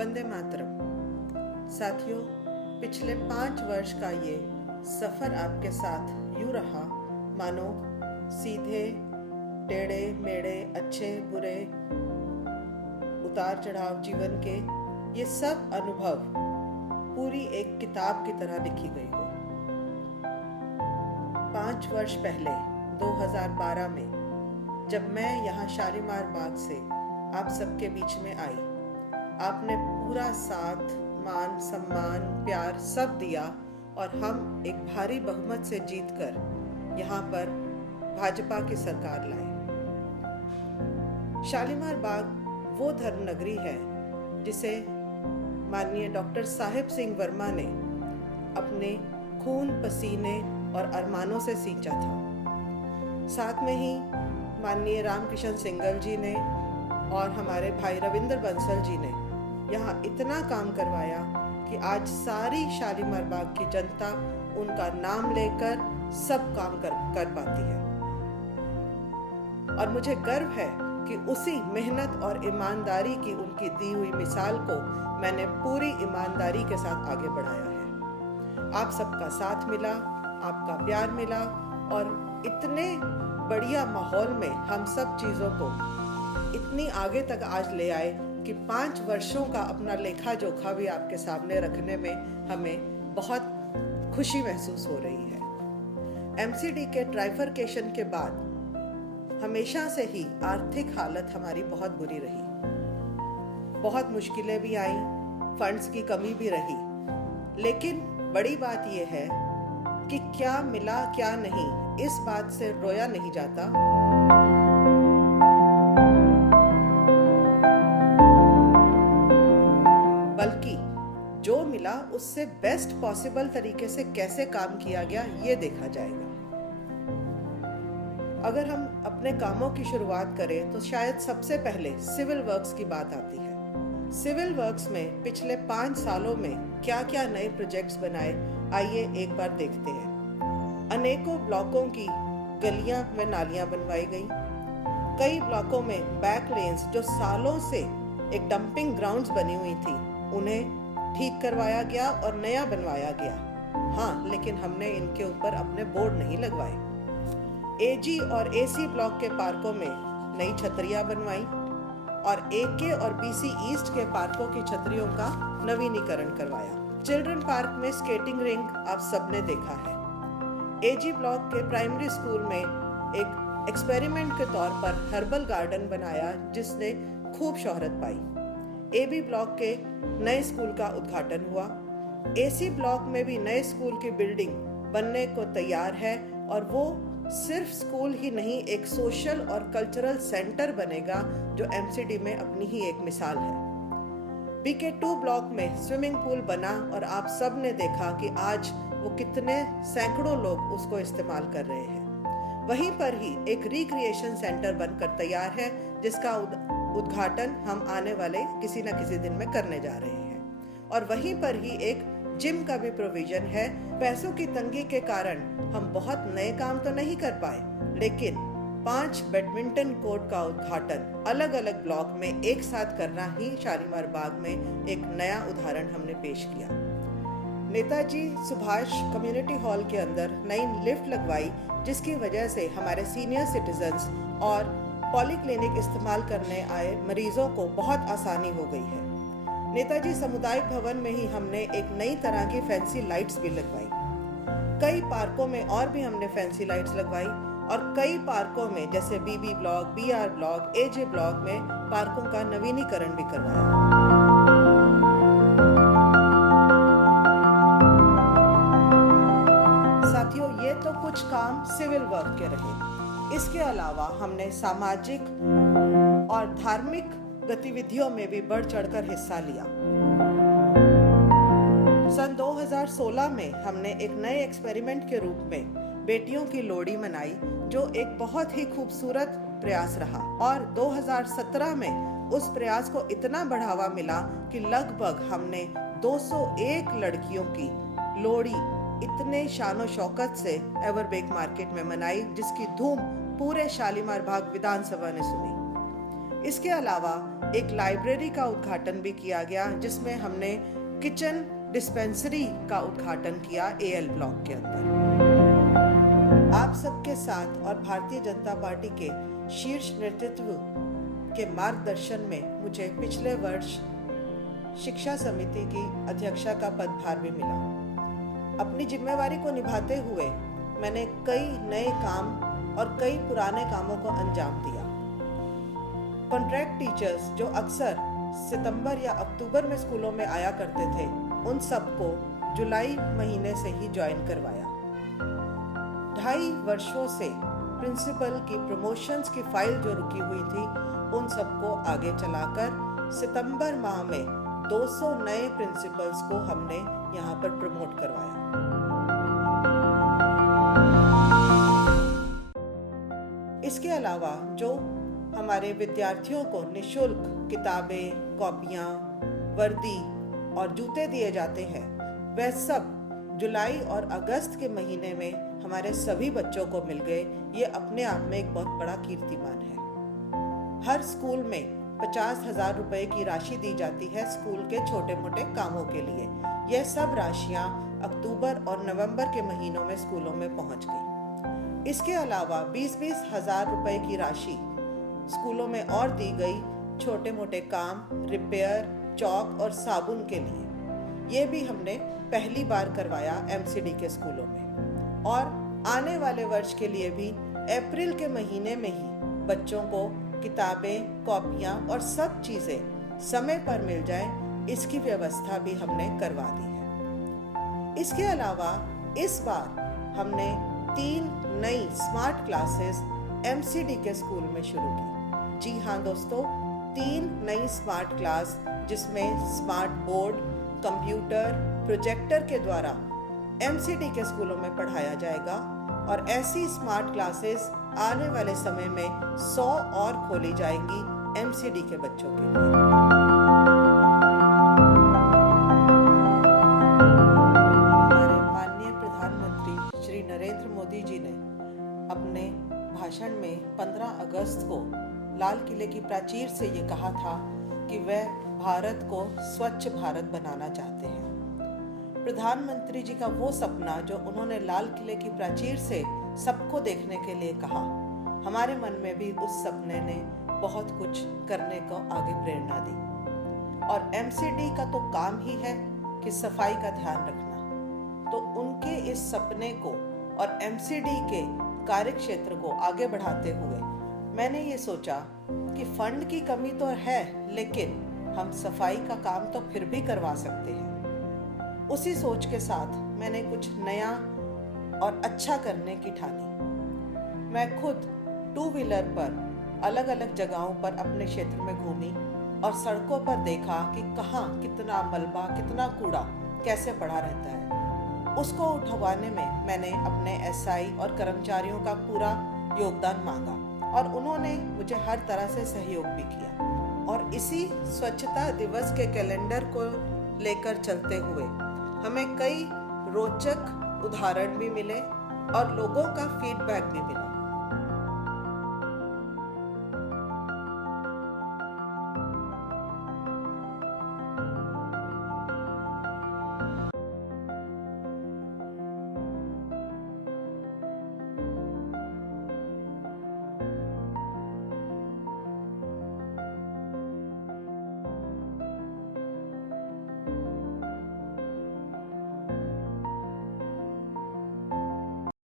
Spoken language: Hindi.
वंदे मातरम। साथियों, पिछले 5 वर्ष का ये सफ़र आपके साथ यूँ रहा मानो सीधे टेढ़े मेढ़े अच्छे बुरे उतार चढ़ाव जीवन के ये सब अनुभव पूरी एक किताब की तरह लिखी गई हो। 5 वर्ष पहले 2012 में जब मैं यहाँ शालीमार बाग से आप सबके बीच में आई, आपने पूरा साथ, मान सम्मान, प्यार सब दिया और हम एक भारी बहुमत से जीतकर यहाँ पर भाजपा की सरकार लाए। शालीमार बाग वो धर्म नगरी है जिसे माननीय डॉक्टर साहिब सिंह वर्मा ने अपने खून पसीने और अरमानों से सींचा था। साथ में ही माननीय रामकिशन सिंगल जी ने और हमारे भाई रविंद्र बंसल जी ने यहाँ इतना काम करवाया कि आज सारी शालीमार बाग की जनता उनका नाम लेकर सब काम कर पाती है। और मुझे गर्व है कि उसी मेहनत और ईमानदारी की उनकी दी हुई मिसाल को मैंने पूरी ईमानदारी के साथ आगे बढ़ाया है। आप सबका साथ मिला, आपका प्यार मिला और इतने बढ़िया माहौल में हम सब चीज़ों को इतनी आगे तक आज ले आए कि 5 वर्षों का अपना लेखा जोखा भी आपके सामने रखने में हमें बहुत खुशी महसूस हो रही है। एमसीडी के ट्राइफरकेशन के बाद हमेशा से ही आर्थिक हालत हमारी बहुत बुरी रही, बहुत मुश्किलें भी आई, फंड्स की कमी भी रही, लेकिन बड़ी बात यह है कि क्या मिला क्या नहीं इस बात से रोया नहीं जाता। बल्कि जो मिला उससे बेस्ट पॉसिबल तरीके से कैसे काम किया गया ये देखा जाएगा। अगर हम अपने कामों की शुरुआत करें तो शायद सबसे पहले सिविल वर्क्स की बात आती है। सिविल वर्क्स में पिछले 5 सालों में क्या क्या नए प्रोजेक्ट्स बनाए, आइए एक बार देखते हैं। अनेकों ब्लॉकों की गलियां व नालियां बनवाई गई। कई ब्लॉकों में बैक लेन्स जो सालों से एक डंपिंग ग्राउंड्स बनी हुई थी उन्हें ठीक करवाया गया और नया बनवाया गया। हाँ, लेकिन हमने इनके ऊपर अपने बोर्ड नहीं लगवाए। एजी और एसी ब्लॉक के पार्कों में नई छतरियां बनवाई और एके और बीसी ईस्ट के पार्कों की छतरियों का नवीनीकरण करवाया। चिल्ड्रन पार्क में स्केटिंग रिंग आप सबने देखा है। एजी ब्लॉक के प्राइमरी स्कूल में एक एक्सपेरिमेंट के तौर पर हर्बल गार्डन बनाया जिसने खूब शोहरत पाई। एबी ब्लॉक के नए स्कूल का उद्घाटन हुआ। एसी ब्लॉक में भी नए स्कूल की बिल्डिंग बनने को तैयार है और वो सिर्फ स्कूल ही नहीं, एक सोशल और कल्चरल सेंटर बनेगा जो एमसीडी में अपनी ही एक मिसाल है। बीके2 ब्लॉक में स्विमिंग पूल बना और आप सब ने देखा कि आज वो कितने सैकड़ों लोग उसको इस्तेमाल कर रहे हैं। वहीं पर ही एक रिक्रिएशन सेंटर बनकर तैयार है जिसका उद्घाटन हम आने वाले किसी न किसी दिन में करने जा रहे हैं। और वहीं पर ही एक जिम का भी प्रोविजन है। पैसों की तंगी के कारण हम बहुत नए काम तो नहीं कर पाए, लेकिन 5 बैडमिंटन कोर्ट का उद्घाटन अलग अलग ब्लॉक में एक साथ करना ही शालीमार बाग में एक नया उदाहरण हमने पेश किया। नेताजी सुभाष कम्युनिटी हॉल के अंदर नई लिफ्ट लगवाई जिसकी वजह से हमारे सीनियर सिटीजन्स और पॉलीक्लिनिक इस्तेमाल करने आए मरीजों को बहुत आसानी हो गई है। नेताजी सामुदायिक भवन में ही हमने एक नई तरह की फैंसी लाइट्स भी लगवाई। कई पार्कों में और भी हमने फैंसी लाइट्स लगवाई और कई पार्कों में जैसे बीबी ब्लॉक, बीआर ब्लॉक, एजे ब्लॉक में पार्कों का नवीनीकरण भी करवाया। साथियों, ये तो कुछ काम सिविल वर्क के रहे। इसके अलावा हमने सामाजिक और धार्मिक गतिविधियों में भी बढ़ चढ़कर हिस्सा लिया। सन 2016 में हमने एक नए एक्सपेरिमेंट के रूप में बेटियों की लोहड़ी मनाई जो एक बहुत ही खूबसूरत प्रयास रहा और 2017 में उस प्रयास को इतना बढ़ावा मिला कि लगभग हमने 201 लड़कियों की लोहड़ी इतने शानो शौकत से एवरबेक मार्केट में मनाई जिसकी धूम पूरे शालीमार बाग विधानसभा ने सुनी। इसके अलावा एक लाइब्रेरी का उद्घाटन भी किया गया, जिसमें हमने किचन डिस्पेंसरी का उद्घाटन किया AL ब्लॉक के अंदर। आप सबके साथ और भारतीय जनता पार्टी के शीर्ष नेतृत्व के मार्गदर्शन में मुझे पिछले वर्ष शिक्षा समिति की अध्यक्षा का पदभार भी मिला। अपनी जिम्मेवारी को निभाते हुए मैंने कई नए काम और कई पुराने कामों को अंजाम दिया। कॉन्ट्रैक्ट टीचर्स जो अक्सर सितंबर या अक्टूबर में स्कूलों में आया करते थे, उन सबको जुलाई महीने से ही ज्वाइन करवाया। 2.5 वर्षों से प्रिंसिपल की प्रमोशंस की फाइल जो रुकी हुई थी, उन सबको आगे चलाकर सितंबर माह में 200 नए प्रिंसिपल्स को हमने यहाँ पर प्रमोट करवाया। इसके अलावा जो हमारे विद्यार्थियों को निःशुल्क किताबें, कॉपियाँ, वर्दी और जूते दिए जाते हैं, वह सब जुलाई और अगस्त के महीने में हमारे सभी बच्चों को मिल गए। ये अपने आप में एक बहुत बड़ा कीर्तिमान है। हर स्कूल में 50,000 रुपए की राशि दी जाती है स्कूल के छोटे मोटे कामों के लिए। यह सब राशियां अक्टूबर और नवंबर के महीनों में स्कूलों में पहुंच गई। इसके अलावा 20-20 हजार रुपए की राशि स्कूलों में और दी गई छोटे मोटे काम, रिपेयर, चौक और साबुन के लिए। ये भी हमने पहली बार करवाया MCD के स्कूलों में। और आने वाले वर्ष के लिए भी अप्रैल के महीने में ही बच्चों को किताबें, कॉपियाँ और सब चीज़ें समय पर मिल जाए, इसकी व्यवस्था भी हमने करवा दी है। इसके अलावा इस बार हमने 3 नई स्मार्ट क्लासेस MCD के स्कूल में शुरू की। जी हाँ दोस्तों, 3 नई स्मार्ट क्लास, जिसमें स्मार्ट बोर्ड, कंप्यूटर, प्रोजेक्टर के द्वारा MCD के स्कूलों में पढ़ाया जाएगा। और ऐसी स्मार्ट क्लासेस आने वाले समय में 100 और खोली जाएंगी MCD के बच्चों के लिए। हमारे माननीय प्रधानमंत्री श्री नरेंद्र मोदी जी ने अपने भाषण में 15 अगस्त को लाल किले की प्राचीर से ये कहा था कि वह भारत को स्वच्छ भारत बनाना चाहते हैं। प्रधानमंत्री जी का वो सपना जो उन्होंने लाल किले की प्राचीर से सबको देखने के लिए कहा, हमारे मन में भी उस सपने ने बहुत कुछ करने को आगे प्रेरणा दी। और MCD का तो काम ही है कि सफाई का ध्यान रखना। तो उनके इस सपने को और MCD के कार्य क्षेत्र को आगे बढ़ाते हुए मैंने ये सोचा कि फंड की कमी तो है, लेकिन हम सफाई का काम तो फिर भी करवा सकते हैं। उसी सोच के साथ मैंने कुछ नया और अच्छा करने की ठानी। मैं खुद 2 व्हीलर पर अलग अलग जगहों पर अपने क्षेत्र में घूमी और सड़कों पर देखा कि कहाँ कितना मलबा, कितना कूड़ा कैसे पड़ा रहता है। उसको उठवाने में मैंने अपने SI और कर्मचारियों का पूरा योगदान मांगा और उन्होंने मुझे हर तरह से सहयोग भी किया। और इसी स्वच्छता दिवस के कैलेंडर को लेकर चलते हुए हमें कई रोचक उदाहरण भी मिले और लोगों का फीडबैक भी मिला।